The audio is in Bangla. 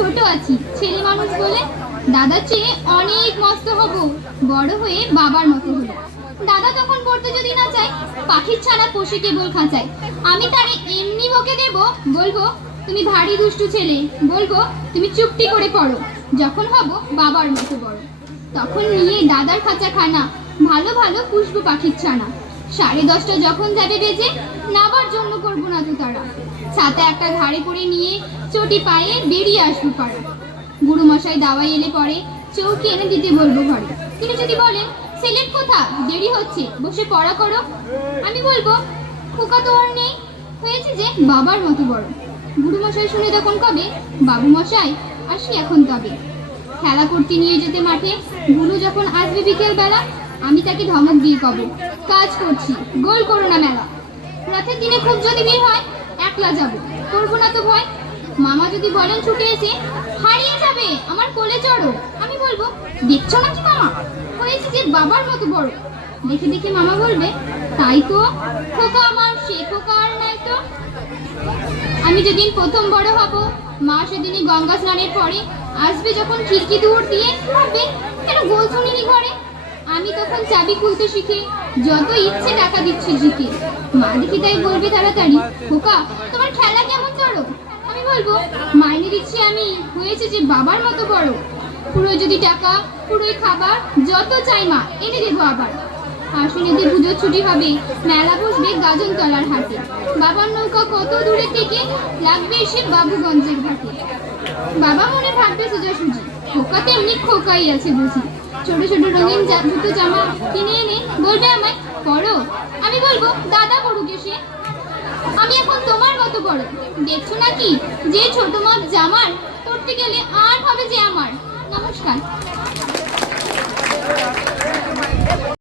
ছোট আছি, ছেলে মানুষ বলে দাদার চেয়ে অনেক মস্ত হব, বড় হয়ে বাবার মতো হলো। দাদা তখন পড়তে যদি না চায়, পাখির ছানা পোষে কেবল খাঁচায়। আমি তারে এমনি বকে দেব, বলবো তুমি ভারী দুষ্টু ছেলে, বলবো তুমি চুপটি করে পড়ো, যখন হব বাবার মতো বড়। তখন নিয়ে দাদার খাঁচা খানা, ভালো ভালো পুষবো পাখির ছানা। 10:30 যখন যাবে বেজে, নাবার জন্য করবো না তো তারা, ছাতা একটা ঘাড়ে করে নিয়ে চটি পায়ে বেরিয়ে আসবো পাড়া। গুরুমশাই দাওয়াই এলে পরে চৌকি এনে দিতে বলবো ঘরে। তিনি যদি বলেন সেলেট কোথা, দেরি হচ্ছে, বসে পড়া করো, আমি বলবো খোকা তো আর নেই, হয়েছে যে বাবার মতো বড়। গুরুমশাই শুনে তখন কবে, বাবু মশাই আসি এখন তবে। খেলা করতে নিয়ে যেতে মাঠে, গুরু যখন আসবে বিকেল বেলা, আমি তাকে ধমক দিয়ে কব, কাজ করছি, গোল করো না মেলা। রাতের দিনে খুব যদি বের হয়, একলা যাব, করবো না তো ভয়। মামা যদি বলেন ছুটে এসে, হারিয়ে যাবে আমার কোলে চড়ো, আমি বলবো দেখছো নাকি মামা, হয়েছে যে বাবার মতো বড়। দেখে দেখে মামা বলবে, তাই তো, খোকা আমার সে খোকা আর নাই তো। আমি যেদিন প্রথম বড় হব, মা সেদিনই গঙ্গা স্নানের পরে আসবে যখন খিড়কি দূর দিয়ে, ভাববে কেন গোল শুনিনি ঘরে। আমি তখন চাবি খুলতে শিখে যত ইচ্ছে টাকা দিচ্ছি ঝিকে। মা দেখি তাই বলবে তাড়াতাড়ি, খোকা তোমার খেলা কেমন চড়ো, আমি বলবো মাইনে দিচ্ছি আমি, হয়েছে যে বাবার মতো বড়। পুরো যদি টাকা, পুরোই খাবার, যত চাই মা এনে দেবো আবার। আশ্বিনেতে পুজোর ছুটি হবে, মেলা বসবে গাজনতলার হাটে। বাবার নৌকা কত দূরের থেকে, লাগবে এসে বাবুগঞ্জের ঘাটে। বাবা মনে ভাববে সোজাসুজি, খোকা তেমনি খোকাই আছে বুঝি। ছোট ছোট রঙিন দুটো জামা কিনে এনে বলবে আমায় পড়ো, আমি বলবো দাদা পড়ুক এসে। আমি এখন তোমার মতো বড়, দেখছো নাকি যে ছোট মাপ জামার, পড়তে গেলে আর হবে যে আমার। নমস্কার।